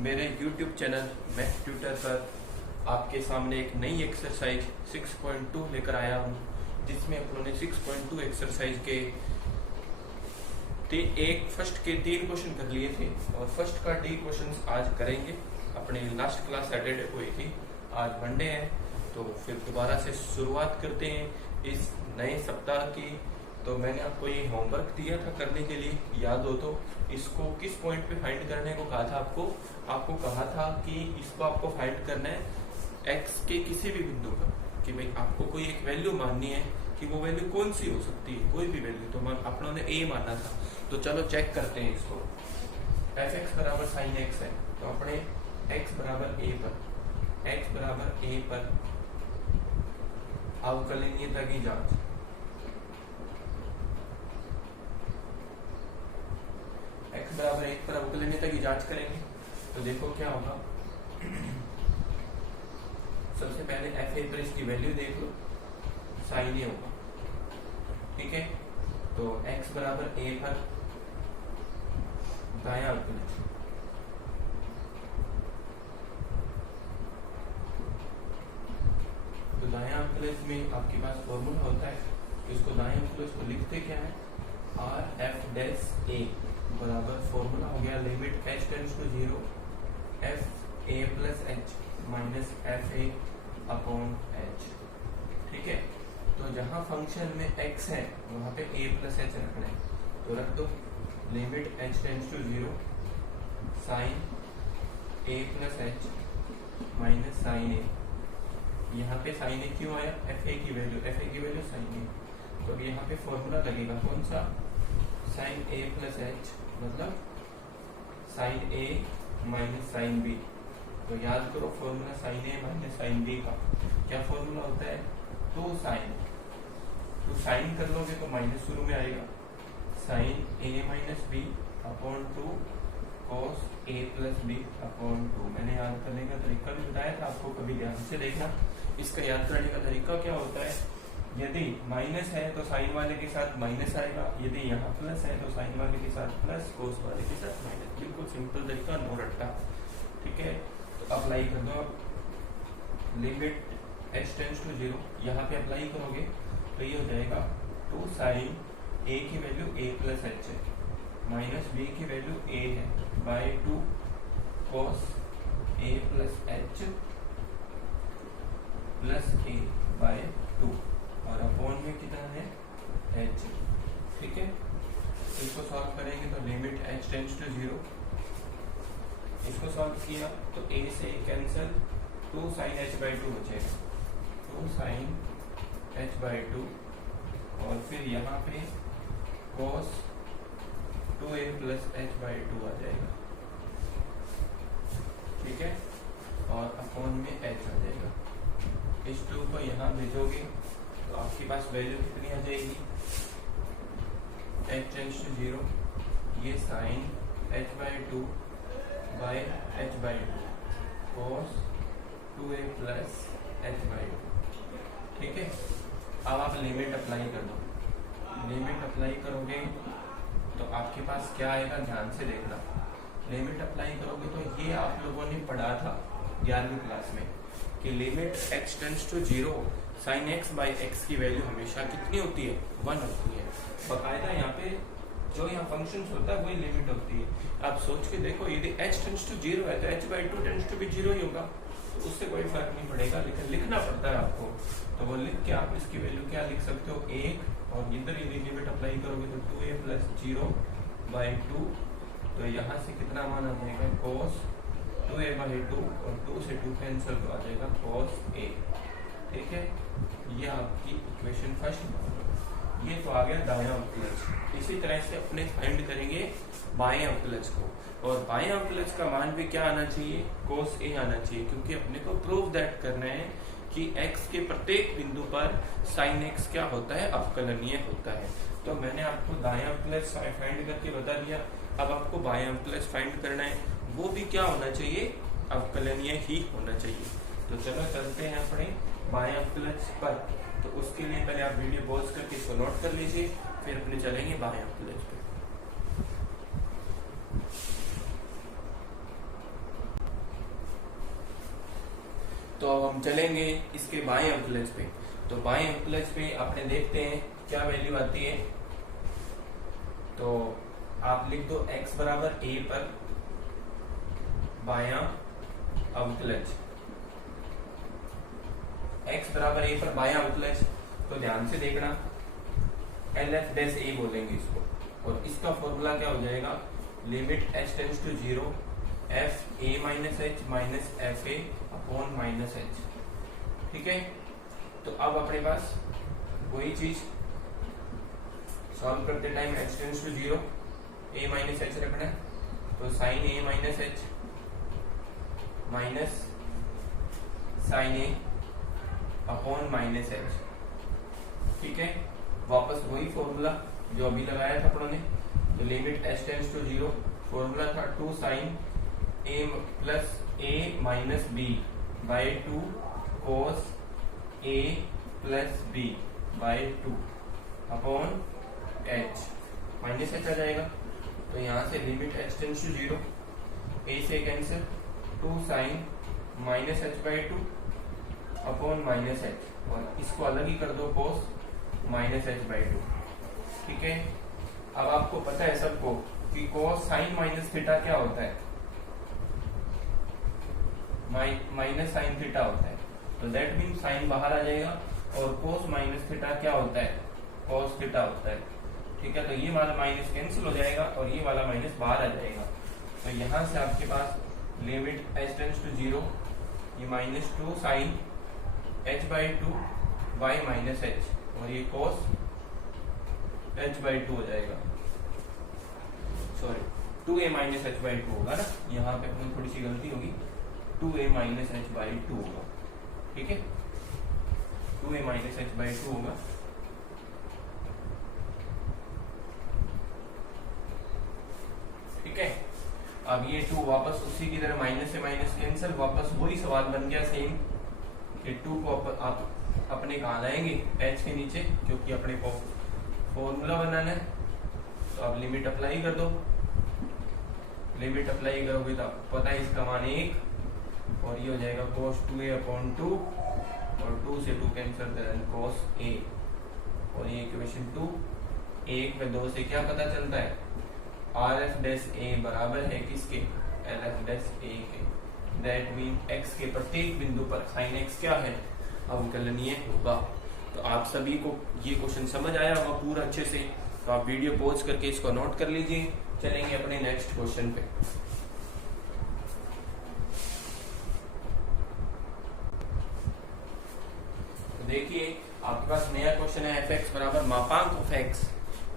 मेरे YouTube channel math tutor पर आपके सामने एक नई एक्सरसाइज 6.2 लेकर आया हूँ, जिसमें अपनों ने 6.2 एक्सरसाइज के फर्स्ट के 3 क्वेश्चन कर लिए थे और फर्स्ट का डी क्वेश्चन आज करेंगे। अपनी लास्ट क्लास सैटरडे हुई थी, आज मंडे है, तो फिर दोबारा से शुरुआत करते हैं इस नए सप्ताह की। तो मैंने आपको ये होमवर्क दिया था करने के लिए, याद हो तो इसको किस पॉइंट पे फाइंड करने को कहा था आपको कहा था कि इसको आपको फाइंड करना है एक्स के किसी भी बिंदु पर, कि भाई आपको कोई एक वैल्यू माननी है कि वो वैल्यू कौन सी हो सकती है, कोई भी वैल्यू। तो अपनों ने ए माना था, तो चलो चेक करते हैं इसको। एफ एक्स बराबर साइन एक्स है, तो अपने एक्स बराबर ए पर अवकलनीयता की जांच। एक्स बराबर 1 पर अवकलनीयता की जांच करेंगे तो देखो क्या होगा। सबसे पहले एफ ए पर इसकी वैल्यू देख लो, साइन ए होगा, ठीक है। तो x बराबर ए पर दायां अवकलज, तो दायां अवकलज में आपके पास फॉर्मूला होता है, तो इसको दायां अवकलज को लिखते क्या है, आर एफ डैश ए बराबर फॉर्मूला हो गया limit h tends to 0 F A plus H minus F A upon H, ठीक है। तो जहां फंक्शन में x है वहां पे a प्लस एच रखना है, तो रख दो limit h tends to 0 sine a plus H minus sine a. यहाँ पे साइन ए क्यों आया, एफ ए की वैल्यू साइन ए, तो अब यहाँ पे फॉर्मूला लगेगा कौन सा, साइन ए प्लस एच मतलब साइन ए माइनस साइन बी। तो याद करो फॉर्मूला साइन ए माइनस साइन बी का क्या फॉर्मूला होता है, टू साइन कर लोगे तो माइनस शुरू में आएगा, sign A minus B upon 2 cos A plus B upon 2। मैंने याद करने का तरीका भी बताया था आपको, कभी ध्यान से देखना। इसका याद करने का तरीका क्या होता है, यदि माइनस है तो साइन वाले के साथ माइनस आएगा, यदि यहाँ प्लस है तो साइन वाले के साथ प्लस, कोस वाले के साथ माइनस। बिल्कुल सिंपल तरीका, नो रट्टा, ठीक है। तो अप्लाई कर दो, लिमिट h टेंड्स टू 0 यहाँ पे अप्लाई करोगे तो ये हो जाएगा 2 साइन a की वैल्यू a प्लस एच है माइनस b की वैल्यू a है by 2 cos a plus H plus a by 2 और अपॉन में कितना है h, ठीक है। इसको सॉल्व करेंगे तो लिमिट h टेंड्स टू 0, इसको सॉल्व किया तो a से कैंसिल, 2 साइन h बाई 2 बचेगा, 2 साइन h बाई 2 और फिर यहाँ पे cos 2a plus h by 2 आ जाएगा, ठीक है, और अपॉन में h आ जाएगा। इस 2 को यहाँ भेजोगे तो आपके पास वैल्यू कितनी आ जाएगी, h टेंड्स टू 0 ये sine h by 2 by h by 2 cos 2a plus h by 2, ठीक है। अब आप लिमिट अप्लाई कर दो, लिमिट अप्लाई करोगे तो आपके पास क्या आएगा, ध्यान से देखना। लिमिट अप्लाई करोगे तो ये आप लोगों ने पढ़ा था 11वीं क्लास में कि limit x tends to 0 sine x by x की वैल्यू हमेशा कितनी होती है, 1 होती है। बकायदा यहाँ पे जो यहाँ फंक्शन होता है वही लिमिट होती है। आप सोच के देखो, यदि h टेंड्स टू 0 है तो h बाई 2 टेंड्स टू भी 0 ही होगा, तो उससे कोई फर्क नहीं पड़ेगा, लेकिन लिखना पड़ता है आपको। तो वो लिख के आप इसकी वैल्यू क्या लिख सकते हो, 1, और इधर यदि लिमिट अप्लाई करोगे तो 2a प्लस 0 बाई 2, तो यहाँ से कितना मान आ जाएगा, cos 2a बाई 2 और 2 से 2 कैंसिल तो आ जाएगा cos a, ठीक है। ये आपकी इक्वेशन फर्स्ट। ये तो आ गया दायां अवकलज। इसी तरह से अपने फाइंड करेंगे बाएं अवकलज को, और बाएं अवकलज का मान भी क्या आना चाहिए, cos a आना चाहिए, क्योंकि अपने को प्रूव दैट करना है कि x के प्रत्येक बिंदु पर sin x क्या होता है, अवकलनीय होता है। तो मैंने आपको दायां अवकलज फाइंड करके बता दिया, अब आपको बायां अवकलज फाइंड करना है, वो भी क्या होना चाहिए, अवकलनीय ही होना चाहिए। तो चलो चलते हैं अपने बायां अवकलज पर। तो उसके लिए पहले आप वीडियो पॉज करके इसको नोट कर लीजिए, फिर अपने चलेंगे बायां अवकलज पे। तो अब हम चलेंगे इसके बाएं अवकलज पे। तो बाएं अवकलज पे अपने देखते हैं क्या वैल्यू आती है। तो आप लिख दो x बराबर a पर बायां अवकलज, x बराबर a पर बायां अवकलज। तो ध्यान से देखना, LF डैश a बोलेंगे इसको, और इसका फॉर्मूला क्या हो जाएगा, limit h tends to 0 f a minus h minus f a upon minus h। ठीक है, तो अब अपने पास वही चीज सॉल्व करते time h tends to 0 a minus h रखना है, तो sine a minus h minus sine a upon minus h। ठीक है, वापस वही फॉर्मूला जो अभी लगाया था अपनों ने। तो limit h tends to 0, formula था 2 sine a plus a minus b by 2 cos a plus b by 2 upon h, minus h आ जाएगा। तो यहाँ से limit h tends to 0, a से cancel, 2 sine minus h by 2 upon minus h, और इसको अलग ही कर दो cos माइनस h बाई 2। ठीक है, अब आपको पता है सबको कि cos साइन माइनस थीटा क्या होता है, माइनस साइन थीटा होता है। तो दैट मीन साइन बाहर आ जाएगा, और cos माइनस थीटा क्या होता है, cos थीटा होता है। ठीक है, तो ये वाला माइनस कैंसिल हो जाएगा और ये वाला माइनस बाहर आ जाएगा। तो यहाँ से आपके पास लिमिट h टेंड्स टू 0, ये minus 2 sine h by 2 by minus h, और ये cos h बाई 2 हो जाएगा, sorry 2a minus h by 2 होगा ना, यहाँ पे अपनी थोड़ी सी गलती होगी, 2a माइनस h बाई 2 होगा। ठीक है, 2a माइनस h बाई 2 होगा। ठीक है, अब ये 2 वापस उसी की तरह माइनस से माइनस कैंसिल, वापस वही सवाल बन गया सेम कि 2 को आप अपने कहाँ लाएंगे, h के नीचे, क्योंकि अपने को फॉर्मूला बनाना है। तो आप लिमिट अप्लाई कर दो, लिमिट अप्लाई करोगे तो आपको पता है इसका मान 1, और ये हो जाएगा cos 2a अपॉन 2, और 2 से 2 कैंसिल करें cos a, और ये इक्वेशन 2, 1 में 2 से क्या पता चलता है, RF डैश a बराबर है किसके, LF डैश a के। दैट मीन x के प्रत्येक बिंदु पर sin x क्या है, अवकलनीय होगा। तो आप सभी को ये क्वेश्चन समझ आया होगा पूरा अच्छे से, तो आप वीडियो पॉज करके इसको नोट कर लीजिए। चलेंगे अपने नेक्स्ट क्वेश्चन पे। तो देखिए आपके पास नया क्वेश्चन है, f(x) बराबर मापांक ऑफ x।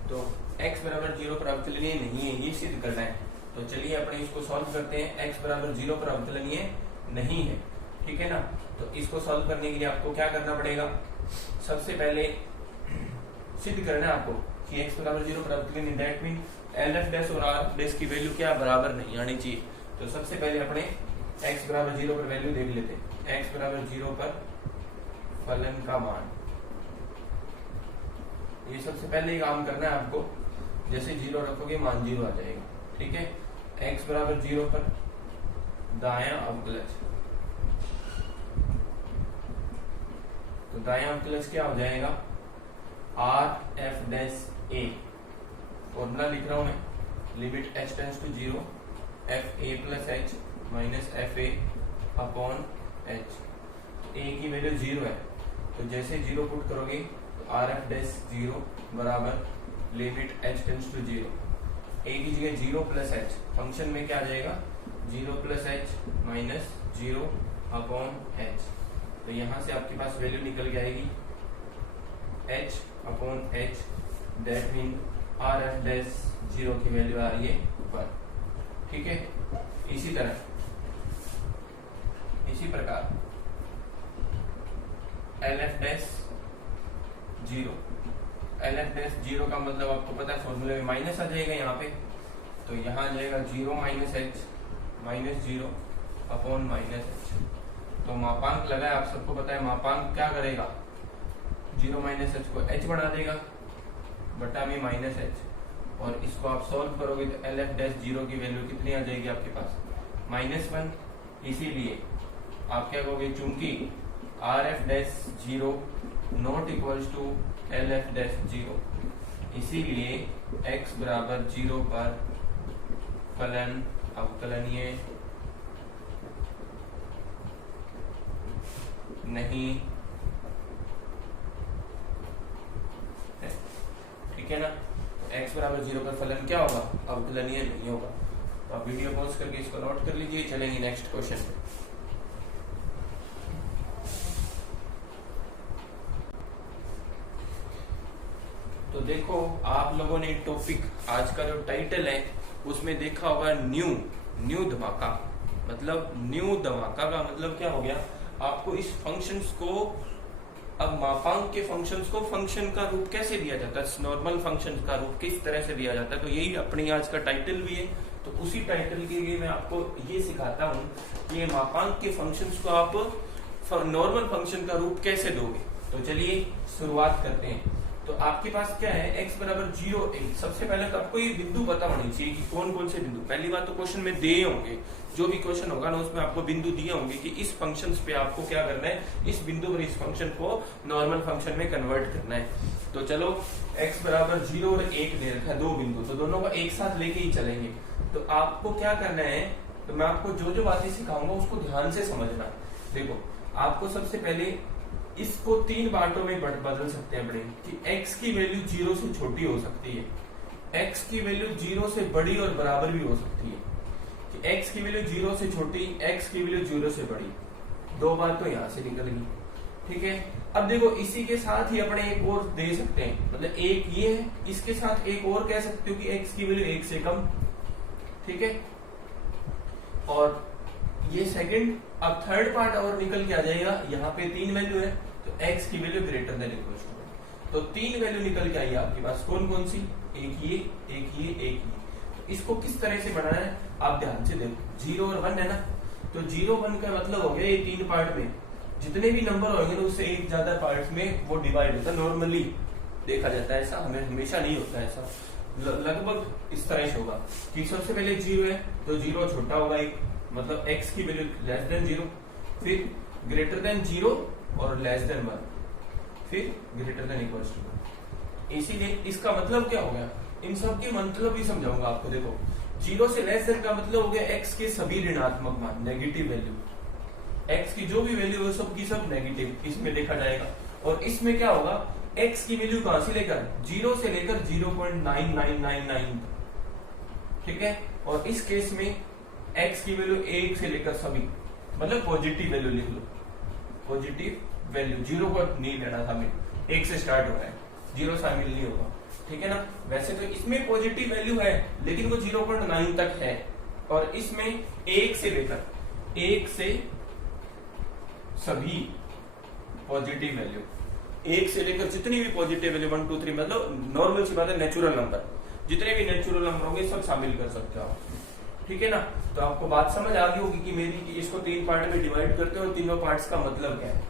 तो x बराबर 0 पर अवकलनीय नहीं है, ये सिद्ध करना है। तो चलिए अपने इसको सॉल्व करते हैं। x बराबर 0 पर अवकलनीय नहीं है, ठीक है ना। तो इसको सॉल्व करने के लिए आपको क्या करना पड़ेगा, सबसे पहले सिद्ध करना है आपको कि x बराबर 0 पर अवकलनीय, दैट मीन LF डैश और R डैश की वैल्यू क्या बराबर नहीं आनी चाहिए। तो सबसे पहले अपने x बराबर 0 पर वैल्यू देख लेते हैं। x बराबर 0 पर फलन का मान, ये सबसे पहले ही काम करना है आपको। जैसे 0 रखोगे मान 0 आ जाएगा, ठीक है। x बराबर 0 पर दायां अवकलज, तो दायां अवकलज क्या हो जाएगा, RF डैश a। फॉर्मूला लिख रहा हूं मैं, limit h tends to 0 fa plus h minus fa upon h। a की वैल्यू 0 है, तो जैसे 0 पुट करोगे तो RF डैश 0 बराबर limit h tends to 0, a की जगह 0 प्लस h, फंक्शन में क्या आ जाएगा 0 plus h minus 0 upon h। तो यहाँ से आपके पास वैल्यू निकल के आएगी h upon h, that mean RF dash 0 की वैल्यू आ रही है ऊपर, ठीक है। इसी तरह इसी प्रकार LF डैश 0, LF डैश 0 का मतलब आपको पता है फॉर्मूले में माइनस आ जाएगा यहाँ पे, तो यहाँ आ जाएगा 0 minus h minus 0 upon minus h। तो मापांक लगा है, आप सबको पता है मापांक क्या करेगा, 0 माइनस h को h बना देगा बटा में माइनस h, और इसको आप सॉल्व करोगे तो LF डैश 0 की वैल्यू कितनी आ जाएगी आपके पास, -1। इसीलिए आप क्या कहोगे, चूंकि R F dash 0 not equals to L F dash 0, इसीलिए x बराबर 0 पर फलन अवकलनीय नहीं है। ठीक है ना, x बराबर 0 पर फलन क्या होगा, अवकलनीय नहीं होगा। तो आप वीडियो पॉज करके इसको नोट कर लीजिए। चलेंगे नेक्स्ट क्वेश्चन पे। तो देखो, आप लोगों ने टॉपिक आज का जो टाइटल है उसमें देखा होगा न्यू धमाका। मतलब न्यू धमाका का मतलब क्या हो गया, आपको इस फंक्शंस को, अब मापांक के फंक्शंस को फंक्शन का रूप कैसे दिया जाता है, नॉर्मल फंक्शन का रूप किस तरह से दिया जाता है। तो यही अपनी आज का टाइटल भी है। तो उसी टाइटल के लिए मैं आपको ये सिखाता हूँ कि ये मापांक के फंक्शंस को आप नॉर्मल फंक्शन का रूप कैसे दोगे। तो चलिए शुरुआत करते हैं। तो आपके पास क्या है, x बराबर 0 1। सबसे पहले तो आपको ये बिंदु पता होनी चाहिए कि कौन कौन से बिंदु। पहली बात तो क्वेश्चन में दिए होंगे, जो भी क्वेश्चन होगा ना उसमें आपको बिंदु दिए होंगे कि इस फंक्शन पे आपको क्या करना है, इस बिंदु पर इस फंक्शन को नॉर्मल फंक्शन में कन्वर्ट करना है। तो चलो, x बराबर 0 और 1 दे रखा है, दो बिंदु, तो दोनों को एक साथ लेके ही चलेंगे। तो आपको क्या करना है, तो मैं आपको जो जो बातें सिखाऊंगा उसको ध्यान से समझना। देखो, आपको सबसे पहले इसको 3 बातों में बदल सकते हैं अपने, कि x की वैल्यू 0 से छोटी हो सकती है, x की वैल्यू 0 से बड़ी और बराबर भी हो सकती है, कि x की वैल्यू 0 से छोटी, x की वैल्यू 0 से बड़ी। दो बात तो यहां से निकल गई। ठीक है, अब देखो इसी के साथ ही अपने एक और दे सकते हैं, मतलब एक ये है, इसके साथ एक और कह सकते हो कि x की वैल्यू 1 से कम। ठीक है, और ये सेकंड। अब थर्ड पार्ट और निकल के आ जाएगा, यहाँ पे 3 वैल्यू है तो x की value greater than equal to, तो 3 वैल्यू निकल के आई आपके पास। कौन कौन सी, एक ये, एक ये, एक ये। तो इसको किस तरह से बनाना है आप ध्यान से देखो। 0 और 1 है ना, तो 0 1 का मतलब हो गया ये 3 पार्ट में जितने भी नंबर होंगे ना उससे एक ज्यादा पार्ट में वो डिवाइड होता है। नॉर्मली देखा जाता है ऐसा, हमें हमेशा नहीं होता है ऐसा, लगभग इस तरह से होगा कि सबसे पहले 0 है तो 0 छोटा होगा एक, मतलब x की वैल्यू लेस देन 0, फिर ग्रेटर देन 0 और लेस देन 1, फिर ग्रेटर देन इक्वल टू। इसीलिए इसका मतलब क्या हो गया, इन सब के मतलब भी समझाऊंगा आपको। देखो, 0 से लेस देन का मतलब हो गया x के सभी ऋणात्मक मान, नेगेटिव वैल्यू, x की जो भी वैल्यू है सब की सब नेगेटिव इसमें देखा जाएगा। और इसमें क्या होगा, x की वैल्यू कहां से लेकर, 0 से लेकर 0.9999। ठीक है, और इस केस में x की वैल्यू 1 से लेकर सभी, मतलब पॉजिटिव वैल्यू लिख लो, पॉजिटिव वैल्यू। 0 को नहीं लेना था, हमें 1 से स्टार्ट हो रहा है, 0 शामिल नहीं होगा। ठीक है ना, वैसे तो इसमें पॉजिटिव वैल्यू है लेकिन वो 0.9 तक है, और इसमें 1 से लेकर 1 से सभी पॉजिटिव वैल्यू, 1 से लेकर जितनी भी पॉजिटिव वैल्यू 1 2 3, मतलब नॉर्मल सी बात है, नेचुरल नंबर, जितने भी नेचुरल नंबर होंगे सब शामिल कर सकते हो आप। ठीक है ना, तो आपको बात समझ आ गई होगी कि मेरी कि इसको 3 पार्ट में डिवाइड करते हो और तीनों पार्ट्स का मतलब क्या है।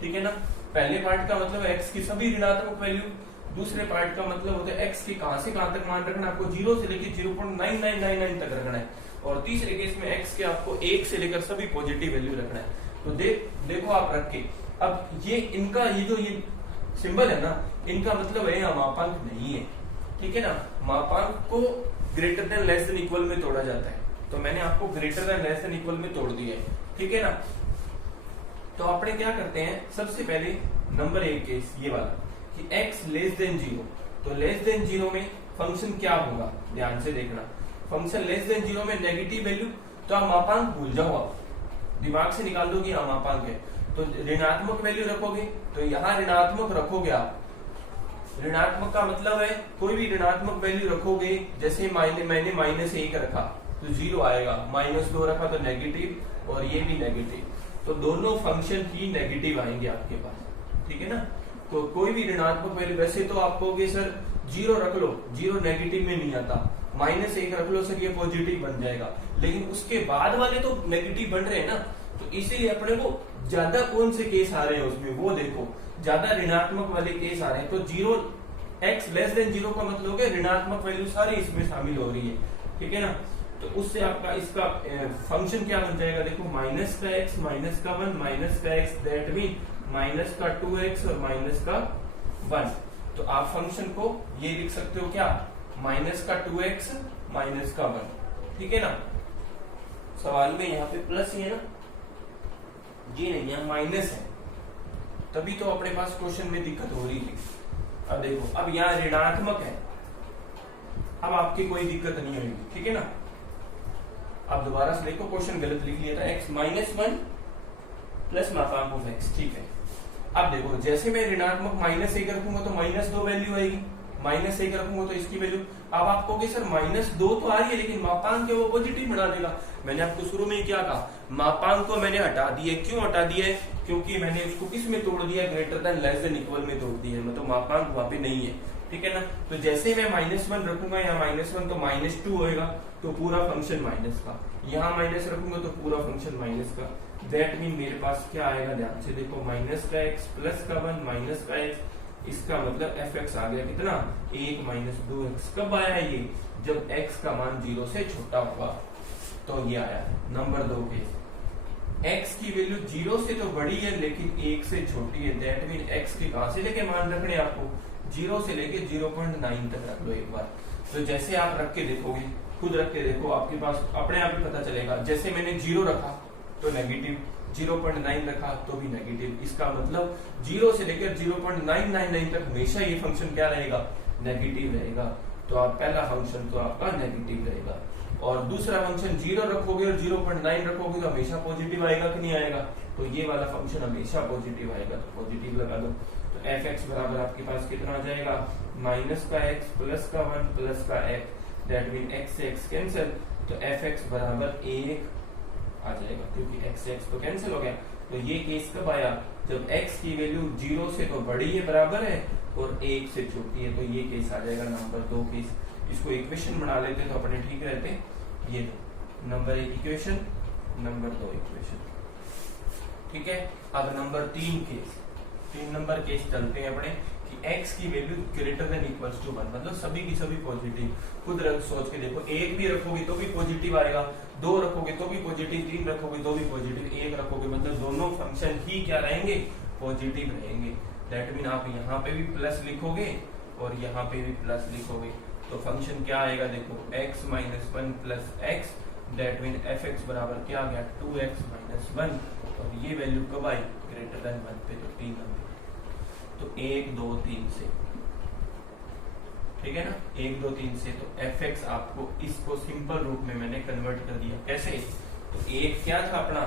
ठीक है ना, पहले पार्ट का मतलब x की सभी ऋणात्मक वैल्यू, दूसरे पार्ट का मतलब होता है x की कहां से कहां तक मान रखना है आपको, 0 से लेकर 0.9999 तक रखना है, और तीसरे केस में x के आपको 1 से लेकर सभी पॉजिटिव वैल्यू रखना है। तो देखो आप रख के, अब ये इनका ये जो ये सिंबल है ना, इनका मतलब है यहाँ मापांक नहीं है। ठीक है ना, मापांक को greater than less than equal में तोड़ा जाता है, तो मैंने आपको greater than less than equal में तोड़ दिया है। ठीक है ना, तो अपने क्या करते हैं, सबसे पहले नंबर 1 केस ये वाला कि x लेस देन 0, तो लेस देन 0 में फंक्शन क्या होगा, ध्यान से देखना। फंक्शन लेस देन 0 में नेगेटिव वैल्यू, तो आप मापांक भूल जाओ, आप दिमाग से निकाल दो कि हाँ मापांक है, तो ऋणात्मक वैल्यू रखोगे, तो यहाँ ऋणात्मक रखोगे आप। ऋणात्मक का मतलब है कोई भी ऋणात्मक वैल्यू रखोगे, जैसे मैंने -1 रखा तो 0 आएगा, -2 रखा तो नेगेटिव, और ये भी नेगेटिव, तो दोनों फंक्शन ही नेगेटिव आएंगे आपके पास। ठीक है ना, तो कोई भी ऋणात्मक वैल्यू, वैसे तो आप कहोगे सर 0 रख लो, 0 नेगेटिव में नहीं आता, -1 रख लो सर ये पॉजिटिव बन जाएगा, लेकिन उसके बाद वाले तो नेगेटिव बन रहे हैं ना, तो इसीलिए अपने को ज्यादा कौन से केस आ रहे हैं उसमें वो देखो, ज्यादा ऋणात्मक वाले केस आ रहे हैं। तो 0 x लेस देन 0 का मतलब है ऋणात्मक वैल्यू सारी इसमें शामिल हो रही है। ठीक है ना, तो उससे आपका इसका फंक्शन क्या बन जाएगा, देखो माइनस का x माइनस का 1 माइनस का x, दैट मीन माइनस का 2x और माइनस का 1। तो आप फंक्शन को ये लिख सकते हो क्या, माइनस का 2x माइनस का 1, ठीक है ना। सवाल में यहाँ पे प्लस ही है ना, ये नहीं है, माइनस है, तभी तो अपने पास क्वेश्चन में दिक्कत हो रही थी। अब देखो, अब यहाँ ऋणात्मक है, अब आपकी कोई दिक्कत नहीं होगी, ठीक है ना। अब दोबारा से देखो, क्वेश्चन गलत लिख लिया था, x माइनस 1 प्लस मापांक ऑफ x, ठीक है। अब देखो, जैसे मैं ऋणात्मक माइनस 1 रखूंगा तो माइनस 2 वैल्यू आएगी, माइनस 1 रखूंगा तो इसकी वैल्यू। अब आप कहोगे सर माइनस 2 तो आ रही है लेकिन मापांक है वो पॉजिटिव बना देगा। मैंने आपको शुरू में क्या कहा, मापांक को मैंने हटा दिया। क्यों हटा दिया है, क्योंकि मैंने उसको किस में तोड़ दिया, greater than less than equal में तोड़ दिया है, मतलब मापांक वहां पे नहीं है, ठीक है ना। तो जैसे मैं -1 रखूंगा यहाँ -1 तो -2 होएगा, तो पूरा फंक्शन माइनस का। यहाँ माइनस रखूंगा तो पूरा फंक्शन माइनस का। दैट मीन मेरे पास क्या आएगा, ध्यान से देखो, माइनस का x प्लस का 1 माइनस का x, इसका मतलब fx आ गया कितना, 1 माइनस 2x। कब आया ये, जब x का मान 0 से छोटा होगा, तो ये आया। नंबर 2 केस, x की वैल्यू 0 से तो बड़ी है लेकिन 1 से छोटी है, दैट मीन x के कहां से लेके मान रखने आपको, 0 से लेके 0.9 तक रख लो एक बार। तो जैसे आप रख के देखोगे, खुद रख के देखो, आपके पास अपने आप ही पता चलेगा। जैसे मैंने 0 रखा तो नेगेटिव, 0.9 रखा तो भी नेगेटिव, इसका मतलब 0 से लेकर 0.999 तक हमेशा ये फंक्शन क्या रहेगा, नेगेटिव रहेगा। तो आप पहला फंक्शन तो आपका नेगेटिव रहेगा, और दूसरा फंक्शन 0 रखोगे और 0.9 रखोगे तो हमेशा पॉजिटिव आएगा कि नहीं आएगा, तो ये वाला फंक्शन हमेशा पॉजिटिव आएगा, तो पॉजिटिव लगा दो। तो fx बराबर आपके पास कितना आ जाएगा, माइनस का x प्लस का 1 प्लस का x, दैट मीन x से x कैंसिल, तो fx बराबर 1 आ जाएगा, क्योंकि x से x तो कैंसिल हो गया। तो ये केस कब आया, जब x की वैल्यू 0 से तो बड़ी है, बराबर है, और 1 से छोटी है, तो ये केस आ जाएगा नंबर 2 केस। इसको इक्वेशन बना लेते तो अपने ठीक रहते। ये नंबर 1 इक्वेशन, नंबर 2 इक्वेशन, ठीक है। अब नंबर 3 केस, 3 नंबर केस चलते हैं अपने, कि x की value greater than equals to 1, मतलब सभी की सभी पॉजिटिव। खुद सोच के देखो, 1 भी रखोगे तो भी पॉजिटिव आएगा, 2 रखोगे तो भी पॉजिटिव, 3 रखोगे तो भी पॉजिटिव, 1 रखोगे मतलब दोनों फंक्शन ही क्या रहेंगे, पॉजिटिव रहेंगे। दैट मीन आप यहाँ पे भी प्लस लिखोगे और यहाँ पे भी प्लस लिखोगे, तो फंक्शन क्या आएगा, देखो x minus 1 plus x, that mean fx बराबर क्या आ गया, 2x माइनस 1, और ये वैल्यू कब आई, ग्रेटर देन 1 पे, तो 3 नंबर, तो 1 2 3 से, ठीक है ना, 1 2 3 से। तो fx आपको इसको सिंपल रूप में मैंने कन्वर्ट कर दिया, कैसे, तो एक क्या था अपना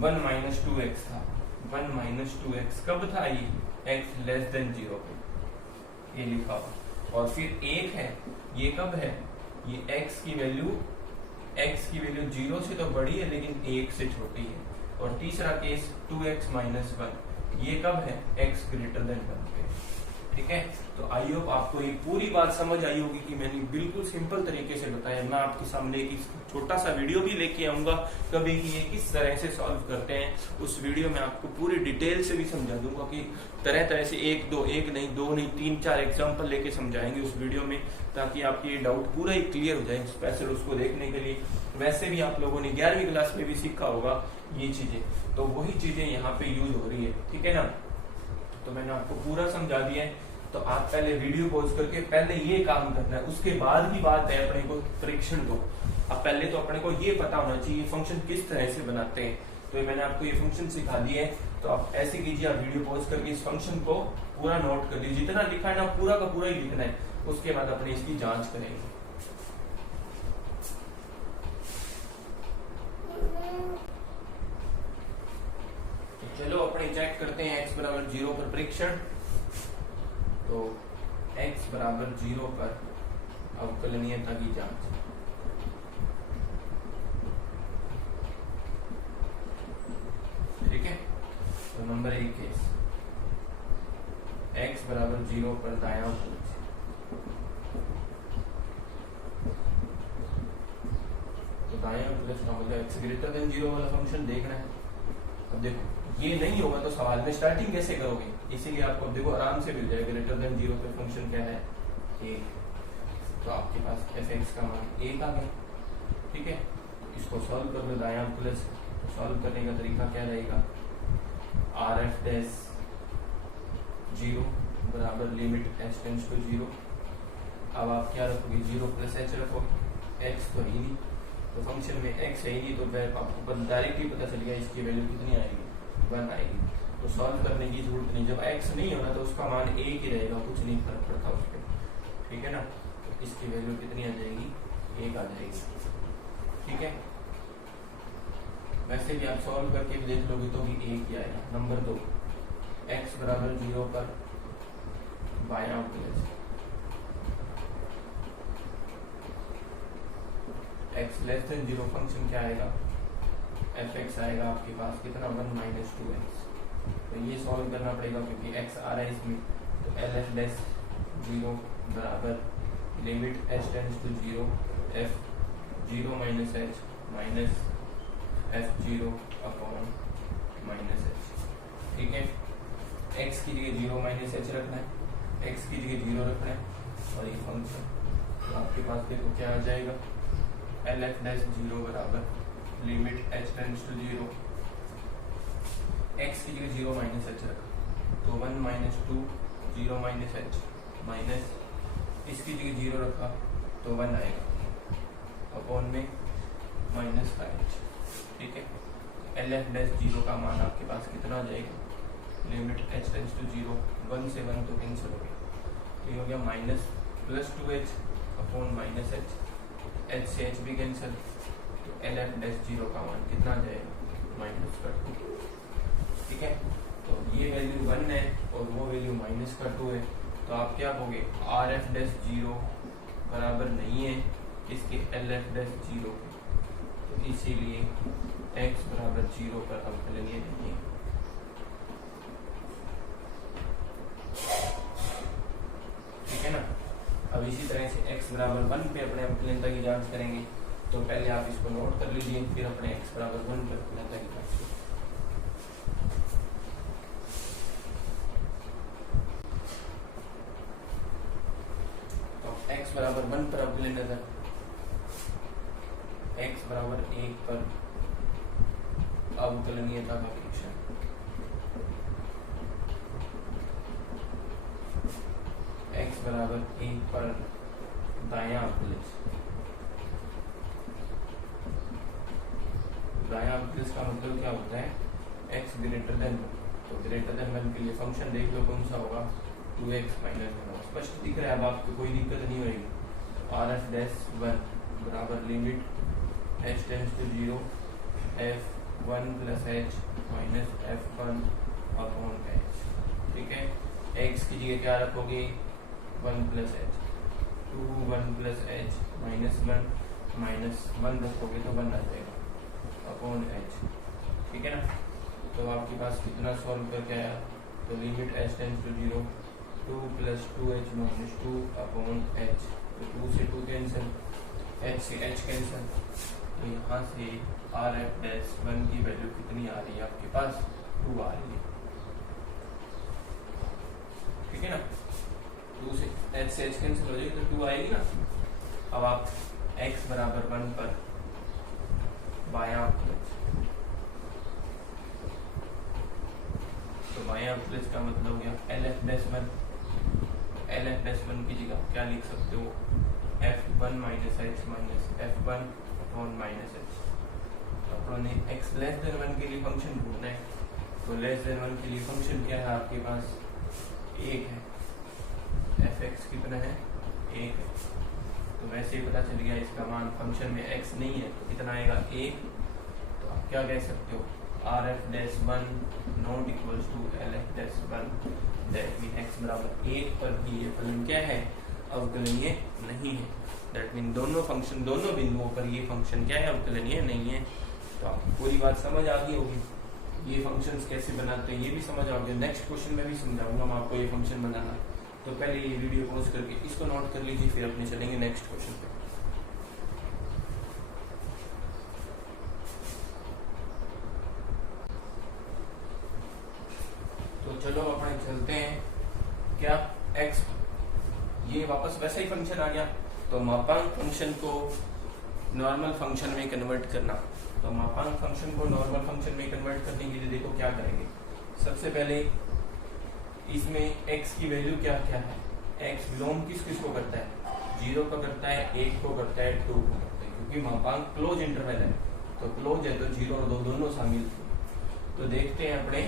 1 माइनस 2x था, 1 माइनस 2x कब था, ये x लेस देन 0 पे, ये लिखा हुआ, और फिर 1 है, ये कब है, ये x की वैल्यू 0 से तो बड़ी है लेकिन 1 से छोटी है, और तीसरा केस 2x माइनस 1, ये कब है, x ग्रेटर देन 1 पे, ठीक है। तो आई होप आपको ये पूरी बात समझ आई होगी कि मैंने बिल्कुल सिंपल तरीके से बताया। मैं आपके सामने एक छोटा सा वीडियो भी लेके आऊंगा कभी कि ये किस तरह से सॉल्व करते हैं, उस वीडियो में आपको पूरी डिटेल से भी समझा दूंगा कि तरह तरह से 1 नहीं 2 नहीं 3 4 एग्जाम्पल लेके समझाएंगे उस वीडियो में, ताकि आपकी ये डाउट पूरा ही क्लियर हो जाए, स्पेशल उसको देखने के लिए। वैसे भी आप लोगों ने 11वीं क्लास में भी सीखा होगा ये चीजें, तो वही चीजें यहाँ पे यूज हो रही है, ठीक है ना। तो मैंने आपको पूरा समझा दिया है, तो आप पहले वीडियो पॉज करके पहले ये काम करना है, उसके बाद ही बात है अपने को परीक्षण को। अब पहले तो अपने को ये पता होना चाहिए फंक्शन किस तरह से बनाते हैं, तो ये मैंने आपको ये फंक्शन सिखा दिए है। तो आप ऐसे कीजिए, आप वीडियो पॉज करके इस फंक्शन को पूरा नोट कर लीजिए, जितना लिखा है ना पूरा का पूरा ही लिखना है, उसके बाद अपने इसकी जांच करेंगे। तो चलो अपने चेक करते हैं x बराबर 0 पर परीक्षण। तो x बराबर 0 पर अवकलनीयता की जांच, ठीक है। तो नंबर 1 केस, x बराबर 0 पर दायां अवकलज, तो दायां अवकलज का मतलब x ग्रेटर देन 0 वाला फंक्शन देखना है। अब देखो ये नहीं होगा तो सवाल में स्टार्टिंग कैसे करोगे, इसीलिए आपको देखो आराम से मिल जाएगा, ग्रेटर देन 0 पे फंक्शन क्या है 1, तो आपके पास fx का मान 1 आ गया, ठीक है, इसको सॉल्व कर लो दायां प्लस। सॉल्व करने का तरीका क्या रहेगा, आर एफ डैश 0 बराबर लिमिट एच टेंड्स टू 0। अब आप क्या रखोगे, 0 प्लस एच रखोगे, एक्स तो ही नहीं, तो फंक्शन में एक्स है ही नहीं, तो आपको डायरेक्टली पता चल गया इसकी वैल्यू कितनी आएगी, 1 आएगी। तो सॉल्व करने की जरूरत नहीं, जब एक्स नहीं होना तो उसका मान एक ही रहेगा, कुछ नहीं फर्क पड़ता उस पर, ठीक है ना। तो इसकी वैल्यू कितनी आ जाएगी, 1 आ जाएगी, ठीक है। वैसे भी आप सॉल्व करके भी देख लोगे तो भी 1 ही आएगा। नंबर 2, एक्स बराबर 0 पर बायां plus x less than 0 function क्या आएगा, एफ एक्स आएगा आपके पास कितना, 1 माइनस 2x। तो ये सॉल्व करना पड़ेगा क्योंकि x आ रहा है इसमें, तो एल एफ डैश 0 बराबर limit h tends to 0 f 0 minus h minus f 0 upon minus h, ठीक है। x की जगह 0 माइनस h रखना है, x की जगह 0 रखना है, और ये फंक्शन तो आपके पास देखो क्या आ जाएगा, एल एफ डैश 0 बराबर limit h tends to 0, x की जगह 0 माइनस h रखा तो 1 माइनस 2 0 माइनस h माइनस इसकी जगह 0 रखा तो 1 आएगा अपॉन में माइनस का h, ठीक है। एल एफ डैश 0 का मान आपके पास कितना आ जाएगा, लिमिट h टेंड्स टू 0, 1 से 1 तो कैंसिल हो गया, ये हो गया minus plus 2h upon minus h, h से h भी कैंसिल, तो एल एफ डैश 0 का मान कितना आ जाएगा, माइनस का 2, ठीक है। तो ये वैल्यू 1 है और वो वैल्यू माइनस का 2 है, तो आप क्या कहोगे, आर एफ डैश 0 बराबर नहीं है इसके एल एफ डैश 0 के, तो इसीलिए x बराबर 0 पर अवकलन ये नहीं है, ठीक है ना। अब इसी तरह से x बराबर 1 पे अपने अवकलनता की जांच करेंगे, तो पहले आप इसको नोट कर लीजिए, फिर अपने x बराबर 1 पे अवकलनता की जांच करेंगे। तो x बराबर 1 पर अवकलन था, x बराबर 1 पर अवकलनीयता का फंक्शन, x बराबर 1 पर दायां अवकलज, दायां अवकलज का मतलब क्या होता है, x ग्रेटर देन 1, तो ग्रेटर देन 1 के लिए फंक्शन देख लो कौन सा होगा, 2x माइनस 1, स्पष्ट दिख रहा है, अब आपको कोई दिक्कत नहीं होगी। आर एफ डैश 1 बराबर limit h tends to 0 f 1 plus h minus f1 upon h, ठीक है। x की जगह क्या रखोगे, 1 plus h, 2 1 plus h minus 1 रखोगे तो 1 आ जाएगा अपॉन h, ठीक है ना। तो आपके पास कितना सॉल्व करके आया, तो limit h tends to 0 2 plus 2h minus 2 upon h, तो 2 से 2 कैंसिल, h से h कैंसिल, तो यहाँ से आर एफ डैश 1 की वैल्यू कितनी आ रही है आपके पास, 2 आ रही है, ठीक है ना। 2 से h कैंसिल हो जाएगी तो 2 आएगी ना। अब आप x बराबर 1 पर बायां अवकलज, तो बायां अवकलज का मतलब हो गया L F dash 1, L F dash 1 की जगह क्या लिख सकते हो, f1 minus h minus f1 upon minus h। अपने x लेस देन 1 के लिए फंक्शन ढूंढना है, तो लेस देन 1 के लिए फंक्शन क्या है आपके पास, 1 है, f(x) कितना है, 1 है, तो वैसे ही पता चल गया इसका मान, फंक्शन में x नहीं है तो कितना आएगा, 1। तो आप क्या कह सकते हो, R F dash 1 not equals to L F dash 1, that mean x बराबर 1 पर भी ये फलन क्या है, अवकलनीय नहीं है, दैट मीन दोनों फंक्शन, दोनों बिंदुओं पर ये फंक्शन क्या है, अवकलनीय नहीं है। तो आपको पूरी बात समझ आ गई होगी, ये फंक्शंस कैसे बनाते हैं ये भी समझ आओगे, नेक्स्ट क्वेश्चन में भी समझाऊंगा मैं आपको ये फंक्शन बनाना। तो पहले ये वीडियो पॉज करके इसको नोट कर लीजिए, फिर अपने चलेंगे नेक्स्ट क्वेश्चन पे। तो चलो अपने चलते हैं क्या, x ये वापस वैसा ही फंक्शन आ गया, तो मापांक फंक्शन को नॉर्मल फंक्शन में कन्वर्ट करना। तो मापांक फंक्शन को नॉर्मल फंक्शन में कन्वर्ट करने के लिए देखो क्या करेंगे। सबसे पहले इसमें x की वैल्यू क्या क्या है, x बिलोंग किस किस को करता है, 0 को करता है, 1 को करता है, 2 को करता है, क्योंकि मापांक क्लोज इंटरवल है, तो क्लोज है तो 0 और 2 दोनों शामिल थे। तो देखते हैं अपने,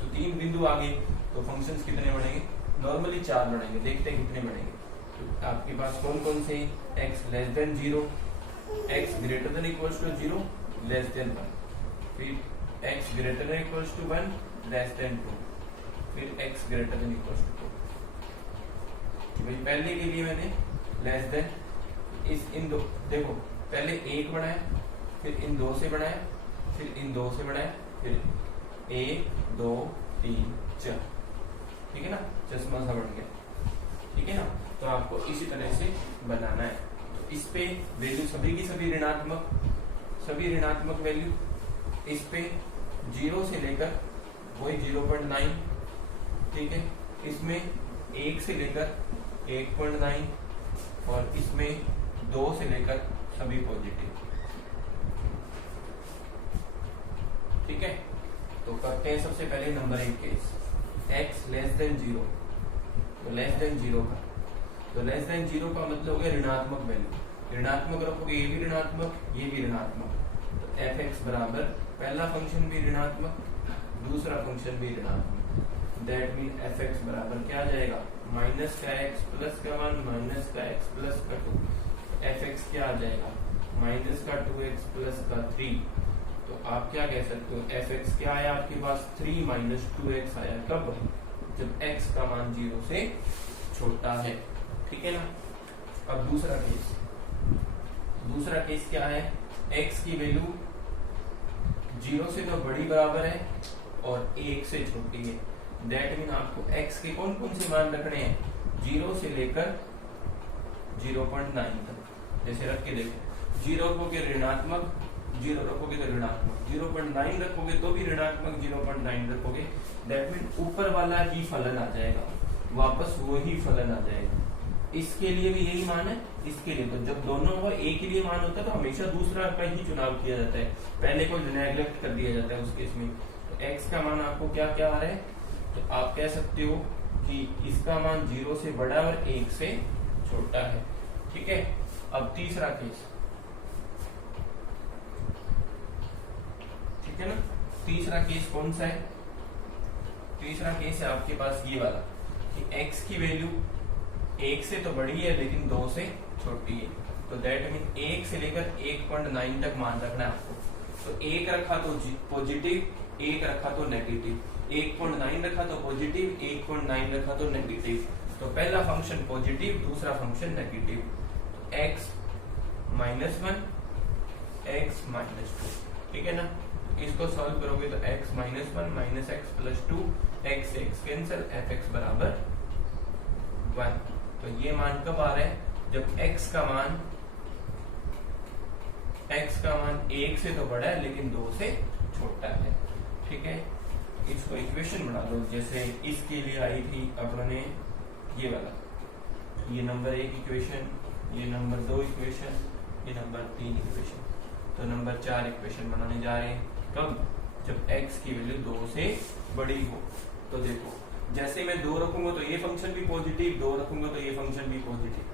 तो 3 बिंदु आ गए, तो फंक्शंस कितने बनेंगे, नॉर्मली 4 बनेंगे, देखते हैं कितने बनेंगे। तो आपके पास कौन कौन से, x less than 0, x greater than equals to 0 less than 1, फिर x greater than equals to 1 less than 2, फिर x greater than equals to 2। भाई पहले के लिए मैंने लेस देन इन दो, देखो पहले 1 बनाया, फिर इन 2 से बनाया, फिर इन 2 से बनाया, फिर 1 2 3 4, ठीक है ना, चश्मा सा बन गया, ठीक है ना। तो आपको इसी तरह से बनाना है। तो इस पे वैल्यू सभी की सभी ऋणात्मक वैल्यू, इस पे 0 से लेकर वही 0.9, ठीक है, इसमें 1 से लेकर 1.9 और इसमें 2 से लेकर सभी पॉजिटिव, ठीक है। तो करते हैं सबसे पहले number 1 case, x less than 0, तो लेस देन 0 का, तो लेस देन 0 का मतलब हो गया ऋणात्मक वैल्यू, ऋणात्मक रखोगे ये भी ऋणात्मक, ये भी ऋणात्मक, तो f(x) बराबर पहला फंक्शन भी ऋणात्मक, दूसरा फंक्शन भी ऋणात्मक, दैट मीन f(x) बराबर क्या आ जाएगा, माइनस का x प्लस का 1 माइनस का x प्लस का 2, f(x) क्या आ जाएगा, माइनस का 2x प्लस का 3। तो आप क्या कह सकते हो, f(x) क्या आया आपके पास, 3 माइनस 2x आया, कब, जब x का मान 0 से छोटा है, ठीक है ना। अब दूसरा केस क्या है, x की वैल्यू 0 से तो बड़ी बराबर है और 1 से छोटी है, दैट मीन आपको x के कौन कौन से मान रखने हैं, 0 से लेकर 0.9 तक, जैसे रख के देखो, 0 रखोगे ऋणात्मक, 0 रखोगे तो ऋणात्मक, 0.9 रखोगे तो भी ऋणात्मक, 0.9 रखोगे, दैट मीन ऊपर वाला ही फलन आ जाएगा, वापस वही फलन आ जाएगा। इसके लिए भी यही मान है, इसके लिए, तो जब दोनों का एक ही लिए मान होता है तो हमेशा दूसरा का ही चुनाव किया जाता है, पहले को नेग्लेक्ट कर दिया जाता है उस केस में। तो x का मान आपको क्या क्या आ रहा है, तो आप कह सकते हो कि इसका मान 0 से बड़ा और 1 से छोटा है, ठीक है। अब तीसरा केस, ठीक है ना, तीसरा केस कौन सा है, तीसरा केस है आपके पास ये वाला कि x की वैल्यू 1 से तो बड़ी है लेकिन 2 से छोटी है, तो दैट मीन 1 से लेकर 1.9 तक मान रखना है आपको। तो 1 रखा तो पॉजिटिव, 1 रखा तो नेगेटिव, 1.9 रखा तो पॉजिटिव, 1.9 रखा तो नेगेटिव। तो पहला फंक्शन पॉजिटिव, दूसरा फंक्शन नेगेटिव, तो x -1 x -2, ठीक है ना। इसको सॉल्व करोगे तो x -1 minus x plus 2, x से x कैंसिल, f(x) बराबर 1। तो ये मान कब आ रहा है, जब x का मान 1 से तो बड़ा है लेकिन 2 से छोटा है, ठीक है। इसको इक्वेशन बना लो, जैसे इसके लिए आई थी अपने ये वाला, ये नंबर 1 इक्वेशन, ये नंबर 2 इक्वेशन, ये नंबर 3 इक्वेशन, तो नंबर 4 इक्वेशन बनाने जा रहे हैं, कब, जब x की वैल्यू 2 से बड़ी हो। तो देखो जैसे मैं 2 रखूंगा तो ये फंक्शन भी पॉजिटिव, 2 रखूंगा तो ये फंक्शन भी पॉजिटिव,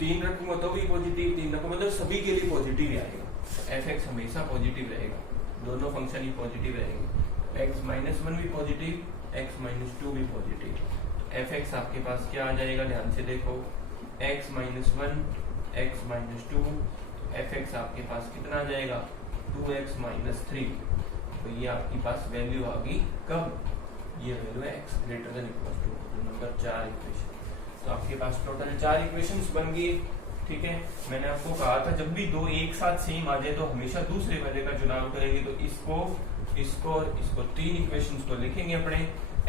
3 रखूंगा तो भी पॉजिटिव, 3 रखूंगा तो सभी के लिए पॉजिटिव ही आएगा। तो f(x) हमेशा पॉजिटिव रहेगा, दोनों फंक्शन ही पॉजिटिव रहेंगे, x -1 भी पॉजिटिव, x -2 भी पॉजिटिव। f(x) आपके पास क्या आ जाएगा, ध्यान से देखो, x -1 x -2, f(x) आपके पास कितना आ जाएगा, 2x -3। तो ये आपके पास वैल्यू आ गई कब, ये वैल्यू है x greater than equal to, number 4 equation. तो आपके पास टोटल 4 इक्वेशंस बन गई, ठीक है। मैंने आपको कहा था जब भी 2 एक साथ सेम आ जाए तो हमेशा दूसरे वाले का चुनाव करेंगे, तो इसको और इसको 3 इक्वेशंस को लिखेंगे अपने,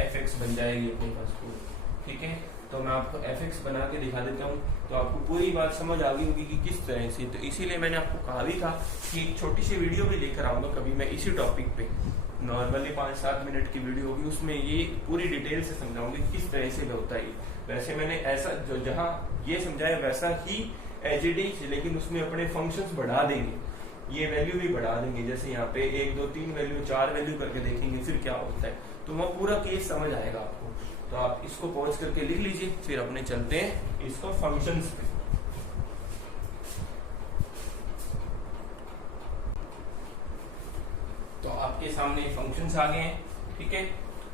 f(x) बन जाएगी अपने पास पूरी, ठीक है। तो मैं आपको f(x) बना के दिखा देता हूँ, तो आपको पूरी बात समझ आ गई होगी कि किस तरह से। तो इसीलिए मैंने आपको कहा भी था कि एक छोटी सी वीडियो भी लेकर आऊंगा कभी मैं इसी टॉपिक पे, नॉर्मली 5-7 मिनट की वीडियो होगी, उसमें ये पूरी डिटेल से समझाऊंगी किस तरह से होता है। वैसे मैंने ऐसा जो जहाँ ये समझाया वैसा ही एज इट इज, लेकिन उसमें अपने फंक्शंस बढ़ा देंगे, ये वैल्यू भी बढ़ा देंगे। जैसे यहाँ पे 1 2 3 वैल्यू 4 वैल्यू करके देखेंगे फिर क्या होता है, तो वह पूरा केस समझ आएगा आपको। तो आप इसको पॉज करके लिख लीजिए, फिर अपने चलते हैं इसको फंक्शंस पे। तो आपके सामने फंक्शंस आ गए हैं, ठीक है।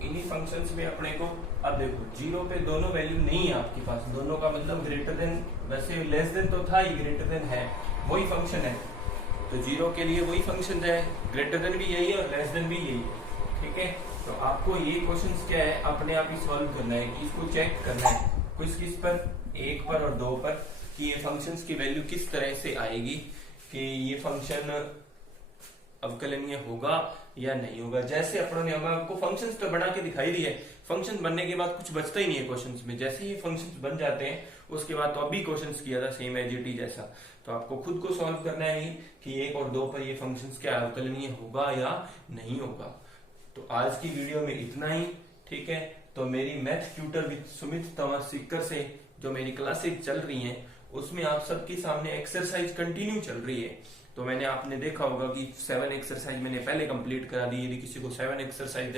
इन्हीं फंक्शंस में अपने को अब देखो 0 पे दोनों वैल्यू नहीं है आपके पास, दोनों का मतलब ग्रेटर देन, वैसे लेस देन तो था ही, ग्रेटर देन है, वही फंक्शन है। तो 0 के लिए वही फंक्शन है, ग्रेटर देन भी यही है और लेस देन भी यही है, ठीक है। तो आपको ये क्वेश्चन क्या है, अपने आप ही सॉल्व करना है, कि इसको चेक करना है किस पर, 1 पर और 2 पर, कि ये फंक्शंस की वैल्यू किस तरह से आएगी, कि ये फंक्शन अवकलनीय होगा या नहीं होगा। जैसे अपनों ने आपको फंक्शंस तो बना के दिखाई दिए, फंक्शन बनने के बाद कुछ बचता ही नहीं है क्वेश्चंस में, जैसे ही फंक्शंस बन जाते हैं उसके बाद तो अभी क्वेश्चंस किया था सेम एज इट इज जैसा। तो आपको खुद को सॉल्व करना है कि 1 और 2 पर ये फंक्शंस क्या अवकलनीय होगा या नहीं होगा। तो आज की वीडियो में इतना ही, ठीक है। तो मेरी math tutor with Sumit Tanwar Sikar से जो मेरी क्लासेज चल रही हैं उसमें आप सबके सामने एक्सरसाइज कंटिन्यू चल रही है। तो मैंने आपने देखा होगा कि 7 एक्सरसाइज मैंने पहले कंप्लीट करा दी। यदि किसी को 7 एक्सरसाइज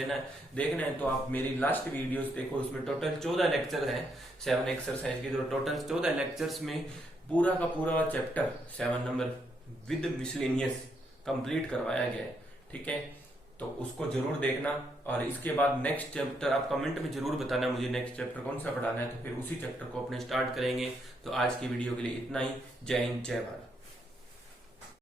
देखना है तो आप मेरी लास्ट वीडियोस देखो, उसमें टोटल 14 लेक्चर है 7 एक्सरसाइज के। तो टोटल 14 लेक्चर्स में पूरा का पूरा chapter 7 number with miscellaneous complete करवाया गया है, ठीक है। तो उसको जरूर देखना, और इसके बाद नेक्स्ट चैप्टर आप कमेंट में जरूर बताना मुझे नेक्स्ट चैप्टर कौन सा पढ़ाना है, तो फिर उसी चैप्टर को अपने स्टार्ट करेंगे। तो आज की वीडियो के लिए इतना ही। जय हिंद, जय भारत।